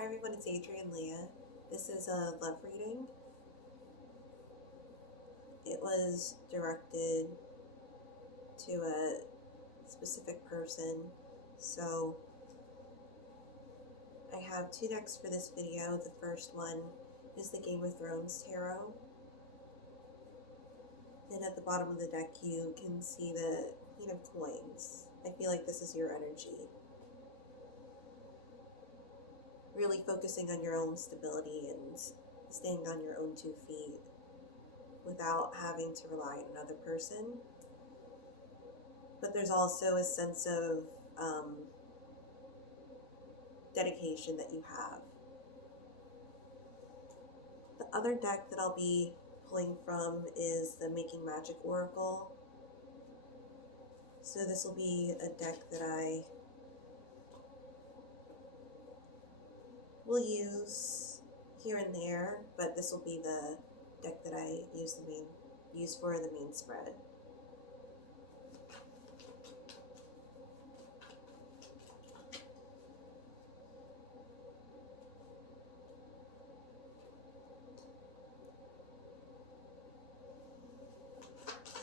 Hi everyone, it's Adrienne Leah. This is a love reading. It was directed to a specific person, so I have two decks for this video. The first one is the Game of Thrones Tarot. And at the bottom of the deck you can see the Queen of Coins. I feel like this is your energy. Really focusing on your own stability and staying on your own 2 feet without having to rely on another person. But there's also a sense of dedication that you have. The other deck that I'll be pulling from is the Making Magic Oracle. So this will be a deck that I will use here and there, but this will be the deck that I use for the main spread.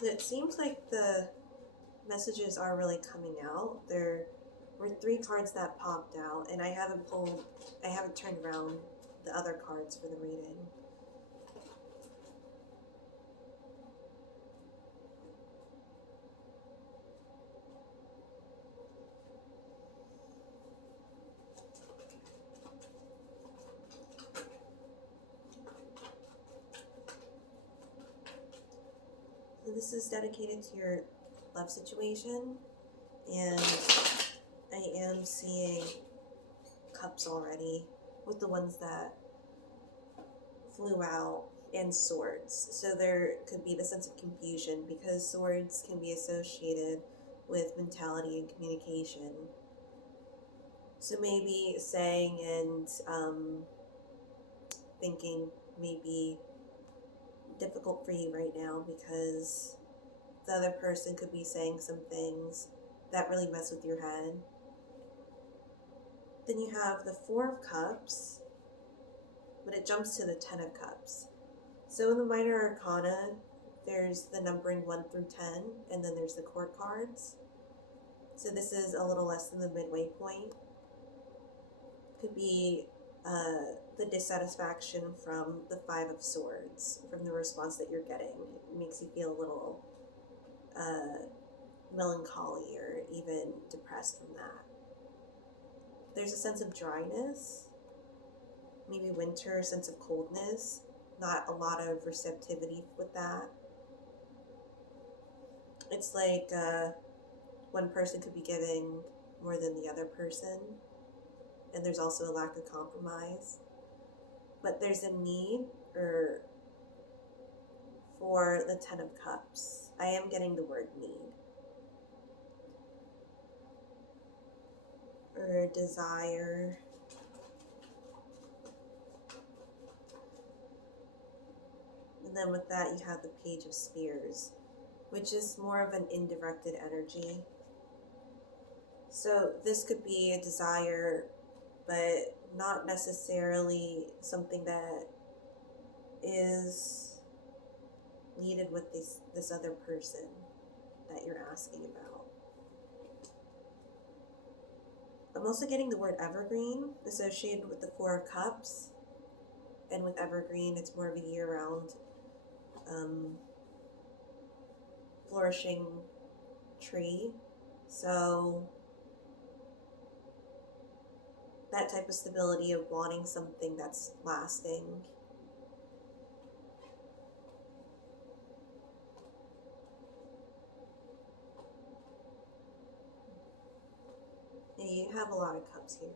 It seems like the messages are really coming out. There were 3 cards that popped out, and I haven't turned around the other cards for the reading. So this is dedicated to your love situation, and I am seeing cups already with the ones that flew out, and swords. So there could be the sense of confusion because swords can be associated with mentality and communication. So maybe saying and thinking may be difficult for you right now because the other person could be saying some things that really mess with your head. Then you have the 4 of Cups, but it jumps to the 10 of Cups. So in the Minor Arcana, there's the numbering 1 through 10, and then there's the court cards. So this is a little less than the midway point. Could be the dissatisfaction from the 5 of Swords, from the response that you're getting. It makes you feel a little melancholy or even depressed from that. There's a sense of dryness, maybe winter, sense of coldness, not a lot of receptivity with that. It's like one person could be giving more than the other person, and there's also a lack of compromise. But there's a need for the 10 of Cups. I am getting the word need. Or desire. And then with that you have the Page of Spears, which is more of an indirected energy. So this could be a desire, but not necessarily something that is needed with this other person that you're asking about. I'm also getting the word evergreen associated with the 4 of Cups, and with evergreen it's more of a year-round flourishing tree. So that type of stability of wanting something that's lasting. And you have a lot of cups here.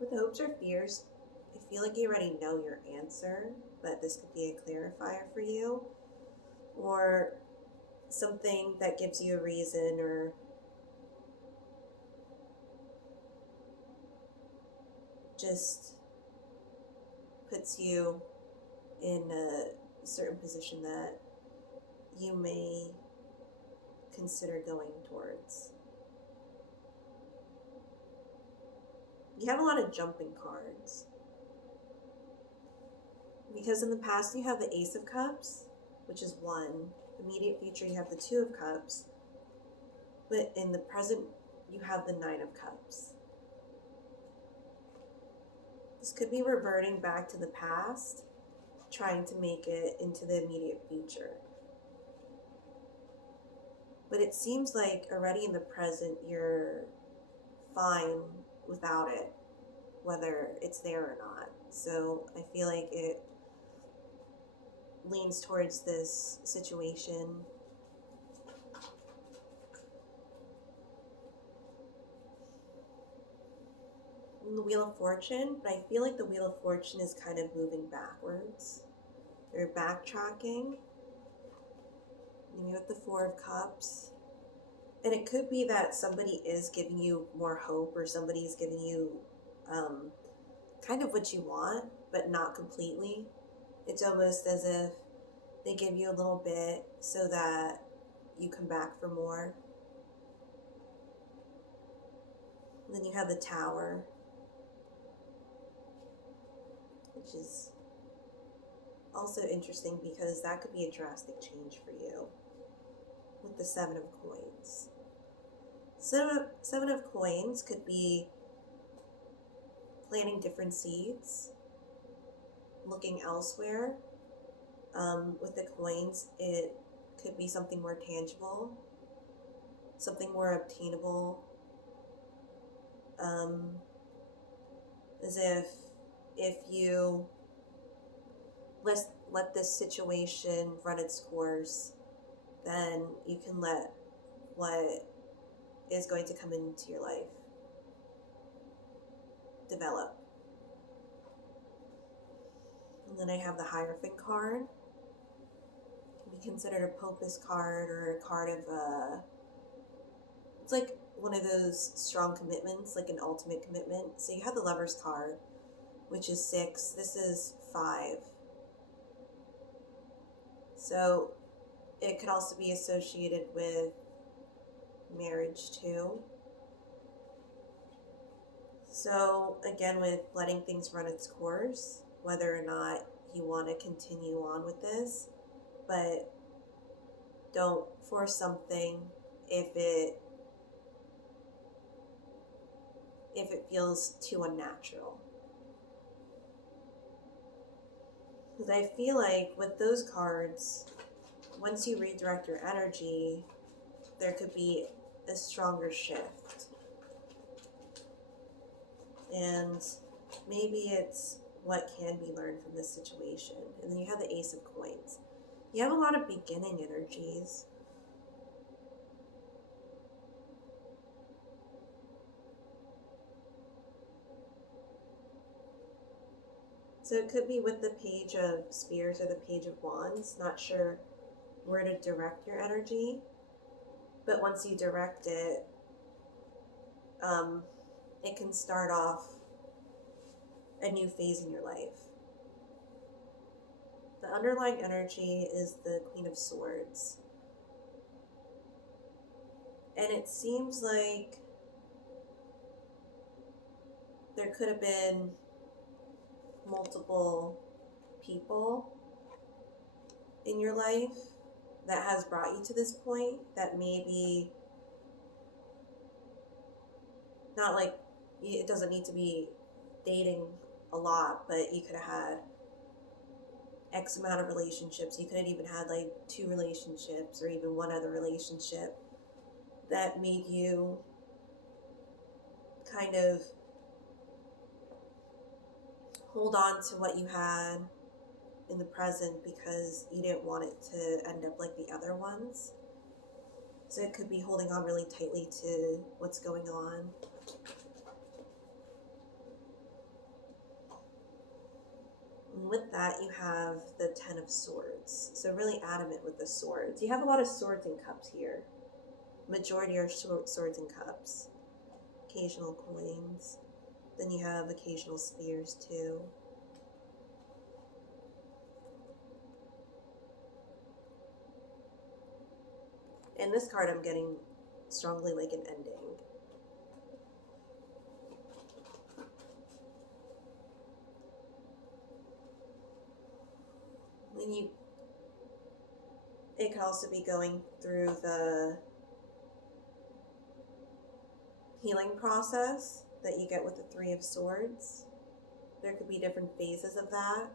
With hopes or fears, I feel like you already know your answer, but this could be a clarifier for you, or something that gives you a reason or just puts you in a certain position that you may consider going towards. You have a lot of jumping cards. Because in the past you have the Ace of Cups, which is 1. Immediate future you have the 2 of Cups. But in the present you have the 9 of Cups. This could be reverting back to the past, trying to make it into the immediate future. But it seems like already in the present you're fine without it, whether it's there or not. So I feel like it leans towards this situation. In the Wheel of Fortune, but I feel like the Wheel of Fortune is kind of moving backwards. They're backtracking. Maybe with the 4 of Cups. And it could be that somebody is giving you more hope, or somebody is giving you kind of what you want, but not completely. It's almost as if they give you a little bit so that you come back for more. And then you have the Tower, which is also interesting because that could be a drastic change for you with the 7 of Coins. Seven of Coins could be planting different seeds, looking elsewhere. With the coins, it could be something more tangible, something more obtainable. As if you let this situation run its course, then you can let what is going to come into your life develop. And then I have the Hierophant card. It can be considered a Popist card, or a card of it's like one of those strong commitments, like an ultimate commitment. So you have the Lover's card, which is 6. This is 5. So it could also be associated with marriage too. So again, with letting things run its course, whether or not you want to continue on with this, but don't force something if it feels too unnatural. Because I feel like with those cards, once you redirect your energy, there could be a stronger shift. And maybe it's what can be learned from this situation. And then you have the Ace of Coins. You have a lot of beginning energies. So it could be with the Page of Spears or the Page of Wands. Not sure where to direct your energy. But once you direct it, it can start off a new phase in your life. The underlying energy is the Queen of Swords. And it seems like there could have been multiple people in your life that has brought you to this point, that maybe not like, it doesn't need to be dating a lot, but you could have had X amount of relationships. You could have even had like 2 relationships or even one other relationship that made you kind of hold on to what you had in the present because you didn't want it to end up like the other ones. So it could be holding on really tightly to what's going on. And with that, you have the 10 of Swords. So really adamant with the swords. You have a lot of swords and cups here. Majority are swords and cups. Occasional coins. Then you have occasional spears too. And this card I'm getting strongly like an ending. And it could also be going through the healing process that you get with the Three of Swords. There could be different phases of that.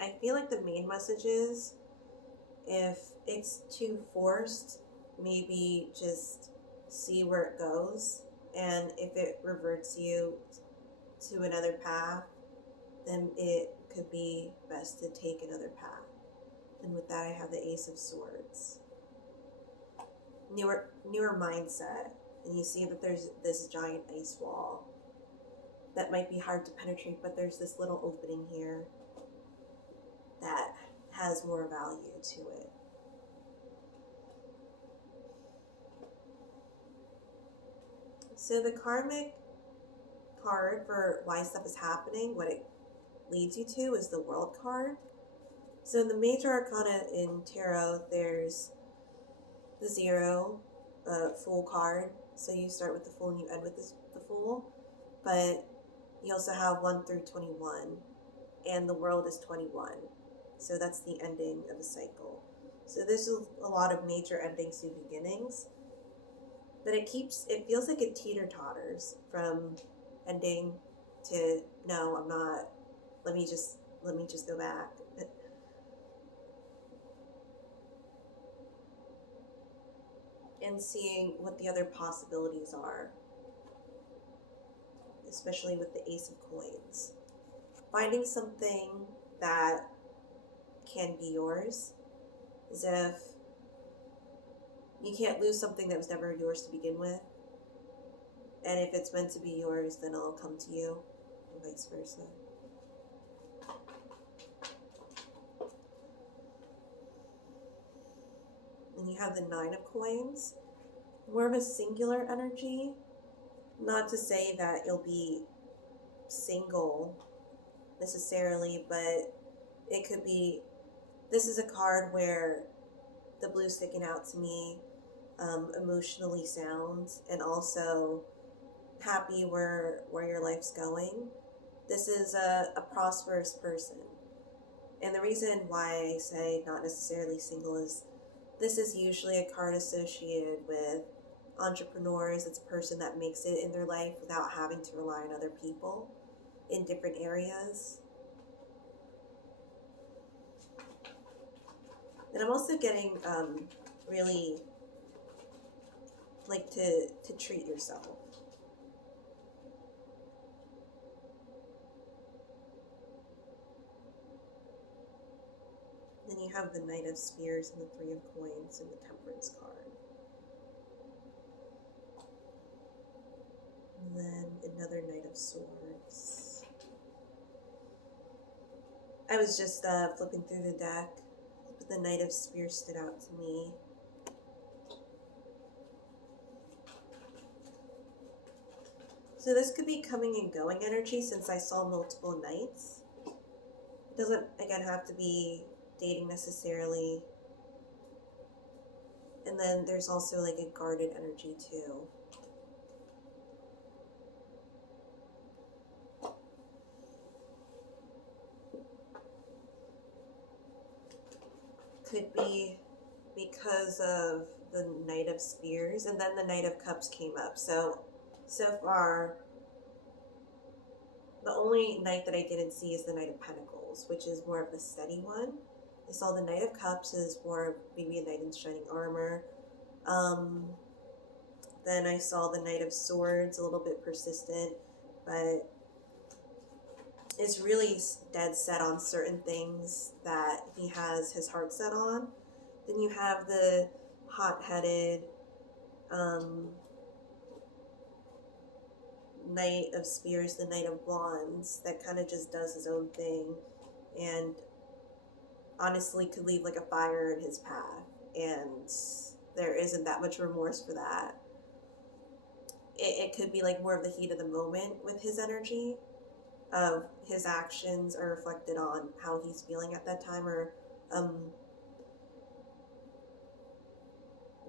I feel like the main message is, if it's too forced, maybe just see where it goes. And if it reverts you to another path, then it could be best to take another path. And with that, I have the Ace of Swords. Newer mindset. And you see that there's this giant ice wall that might be hard to penetrate, but there's this little opening here that has more value to it. So the karmic card for why stuff is happening, what it leads you to, is the World card. So in the major arcana in tarot, there's the 0, Fool card. So you start with the Fool and you end with the Fool. But you also have 1 through 21, and the World is 21. So that's the ending of a cycle. So this is a lot of major endings to beginnings. But it feels like it teeter-totters from ending to, no, I'm not, let me just go back. And seeing what the other possibilities are, especially with the Ace of Coins. Finding something that can be yours, as if you can't lose something that was never yours to begin with. And if it's meant to be yours, then it'll come to you, and vice versa. And you have the 9 of Coins, more of a singular energy. Not to say that you'll be single necessarily, but it could be, this is a card where the blue sticking out to me, emotionally sound, and also happy where your life's going. This is a prosperous person. And the reason why I say not necessarily single is, this is usually a card associated with entrepreneurs. It's a person that makes it in their life without having to rely on other people in different areas. And I'm also getting really like to treat yourself. Then you have the Knight of Spears and the 3 of Coins and the Temperance card. And then another Knight of Swords. I was just flipping through the deck, but the Knight of Spears stood out to me. So this could be coming and going energy, since I saw multiple knights. It doesn't, again, have to be dating necessarily. And then there's also like a guarded energy too. Could be because of the Knight of Spears, and then the Knight of Cups came up. So far, the only knight that I didn't see is the Knight of Pentacles, which is more of the steady one. I saw the Knight of Cups as more of maybe a knight in shining armor. Then I saw the Knight of Swords, a little bit persistent, but is really dead set on certain things that he has his heart set on. Then you have the hot-headed Knight of Spears, the Knight of Wands, that kind of just does his own thing and honestly could leave like a fire in his path, and there isn't that much remorse for that. It could be like more of the heat of the moment with his energy, of his actions are reflected on how he's feeling at that time, or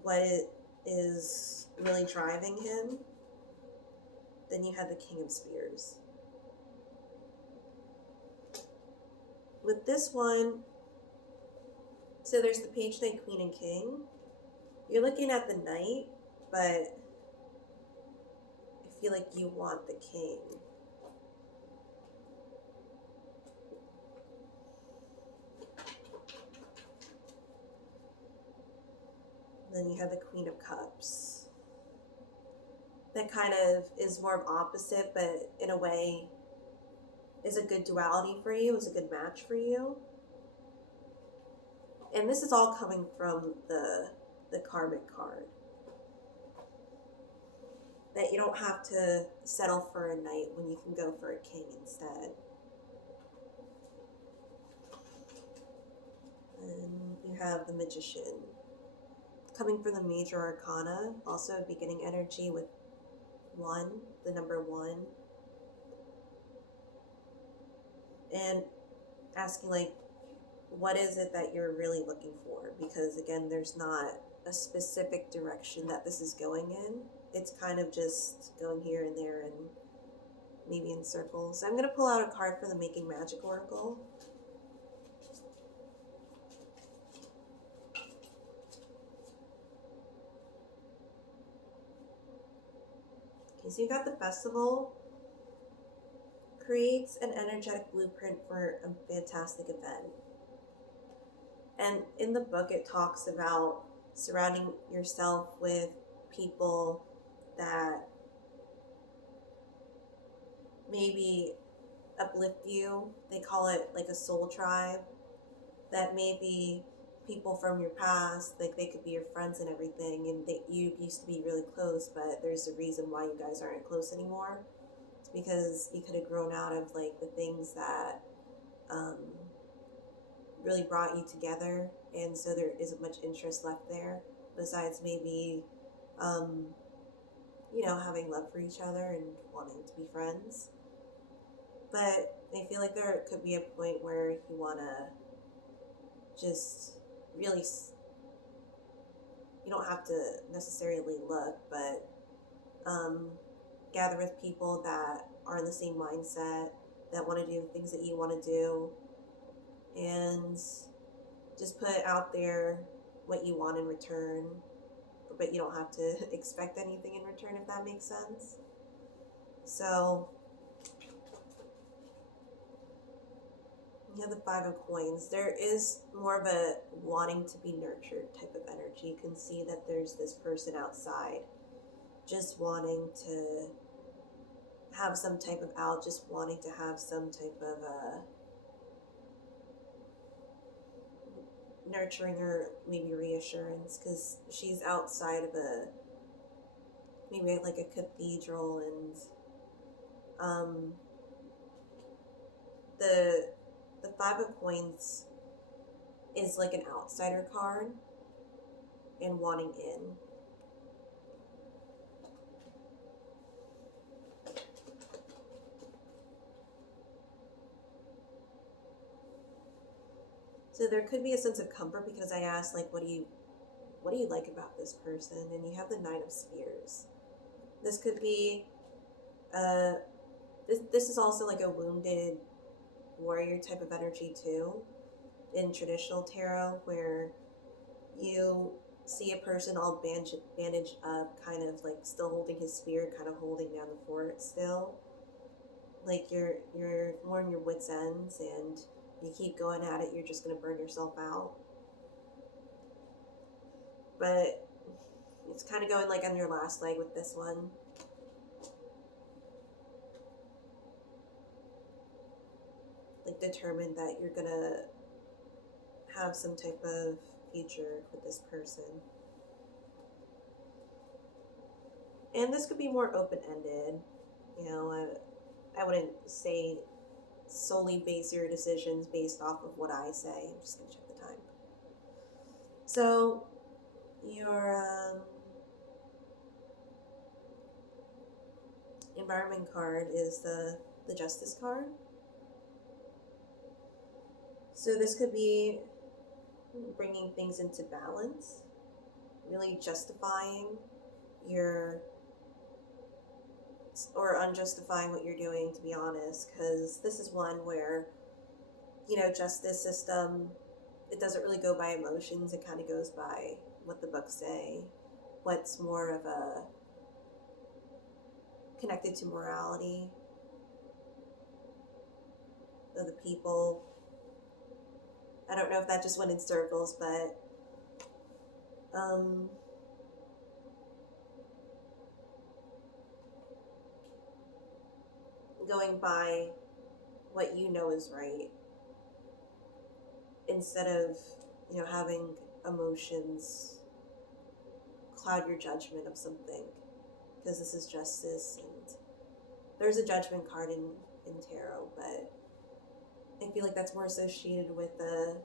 what it is really driving him. Then you have the King of Spears. With this one, so there's the Page, Knight, Queen, and King. You're looking at the Knight, but I feel like you want the King. Then you have the Queen of Cups. That kind of is more of opposite, but in a way is a good duality for you, is a good match for you. And this is all coming from the karmic card. That you don't have to settle for a knight when you can go for a king instead. And you have the Magician. Coming from the Major Arcana, also beginning energy with 1, the number 1. And asking, like, what is it that you're really looking for? Because again, there's not a specific direction that this is going in. It's kind of just going here and there and maybe in circles. I'm going to pull out a card for the Making Magic Oracle. Okay, so you got the Festival. Creates an energetic blueprint for a fantastic event. And in the book, it talks about surrounding yourself with people that maybe uplift you. They call it like a soul tribe. That may be people from your past, like they could be your friends and everything, and you used to be really close, but there's a reason why you guys aren't close anymore. It's because you could have grown out of like the things that really brought you together, and so there isn't much interest left there besides maybe having love for each other and wanting to be friends. But I feel like there could be a point where you want to just really, you don't have to necessarily look, but gather with people that are in the same mindset, that want to do things that you want to do, and just put out there what you want in return, but you don't have to expect anything in return, if that makes sense. So you have the Five of Coins. There is more of a wanting to be nurtured type of energy. You can see that there's this person outside just wanting to have some type of out, just wanting to have some type of nurturing or maybe reassurance, because she's outside of maybe like a cathedral, and the Five of Coins is like an outsider card and wanting in. So there could be a sense of comfort, because I asked, like, what do you like about this person? And you have the Nine of Spears. This could be, this is also like a wounded warrior type of energy too, in traditional tarot, where you see a person all bandaged up, kind of like still holding his spear, kind of holding down the fort still. Like you're more in your wits' ends, and you keep going at it, you're just going to burn yourself out. But it's kind of going like on your last leg with this one. Like determined that you're going to have some type of future with this person. And this could be more open-ended. You know, I wouldn't say solely base your decisions based off of what I say. I'm just going to check the time. So, your environment card is the Justice card. So this could be bringing things into balance, really justifying you're, or unjustifying what you're doing, to be honest, because this is one where, you know, justice system, it doesn't really go by emotions. It kind of goes by what the books say, what's more of a connected to morality of the people. I don't know if that just went in circles, but going by what you know is right instead of, you know, having emotions cloud your judgment of something, because this is justice, and there's a judgment card in tarot, but I feel like that's more associated with the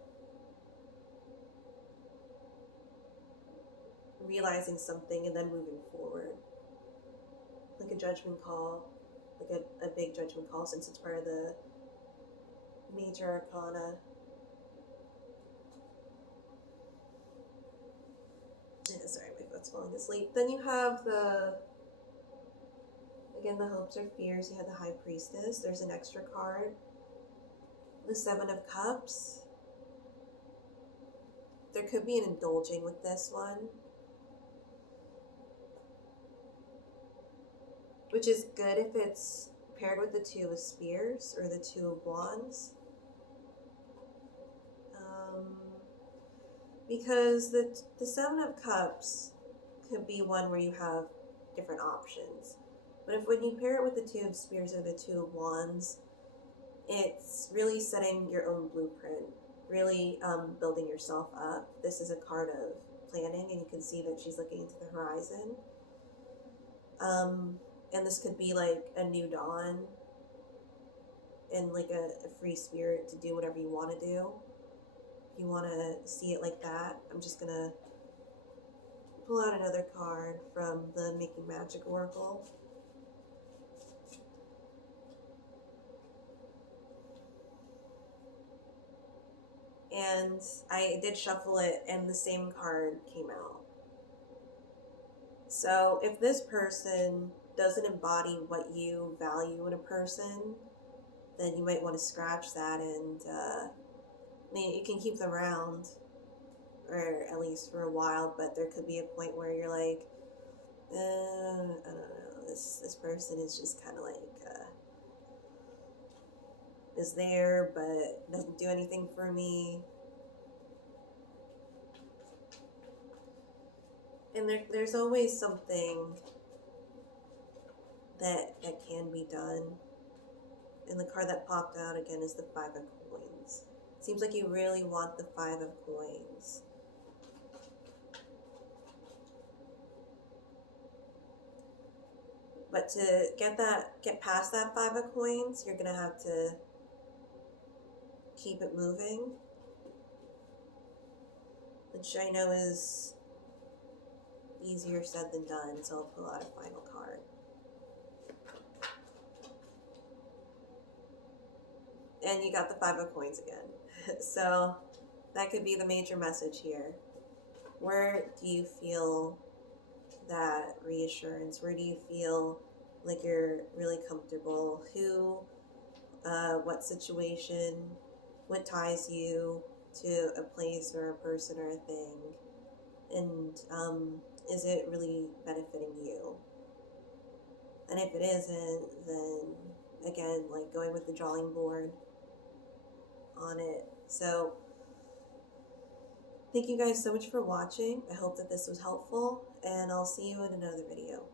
realizing something and then moving forward, like a judgment call, like a big judgment call, since it's part of the major arcana. Yeah, sorry, my foot's falling asleep. Then you have again, the hopes or fears. You have the High Priestess. There's an extra card, the Seven of Cups. There could be an indulging with this one, which is good if it's paired with the Two of Spears or the Two of Wands. Because the Seven of Cups could be one where you have different options. But when you pair it with the Two of Spears or the Two of Wands, it's really setting your own blueprint, really building yourself up. This is a card of planning, and you can see that she's looking into the horizon. And this could be like a new dawn and like a free spirit to do whatever you want to do. If you want to see it like that, I'm just going to pull out another card from the Making Magic Oracle. And I did shuffle it, and the same card came out. So if this person doesn't embody what you value in a person, then you might want to scratch that, and I mean, you can keep them around, or at least for a while, but there could be a point where you're like, I don't know, this person is just kind of like, is there, but doesn't do anything for me. And there's always something that can be done. And the card that popped out again is the Five of Coins. Seems like you really want the Five of Coins. But to get past that Five of Coins, you're gonna have to keep it moving, which I know is easier said than done, so I'll pull out a final card. And you got the Five of Coins again. So that could be the major message here. Where do you feel that reassurance? Where do you feel like you're really comfortable? Who, what situation, what ties you to a place or a person or a thing? And is it really benefiting you? And if it isn't, then again, like going with the drawing board on it. So thank you guys so much for watching. I hope that this was helpful, and I'll see you in another video.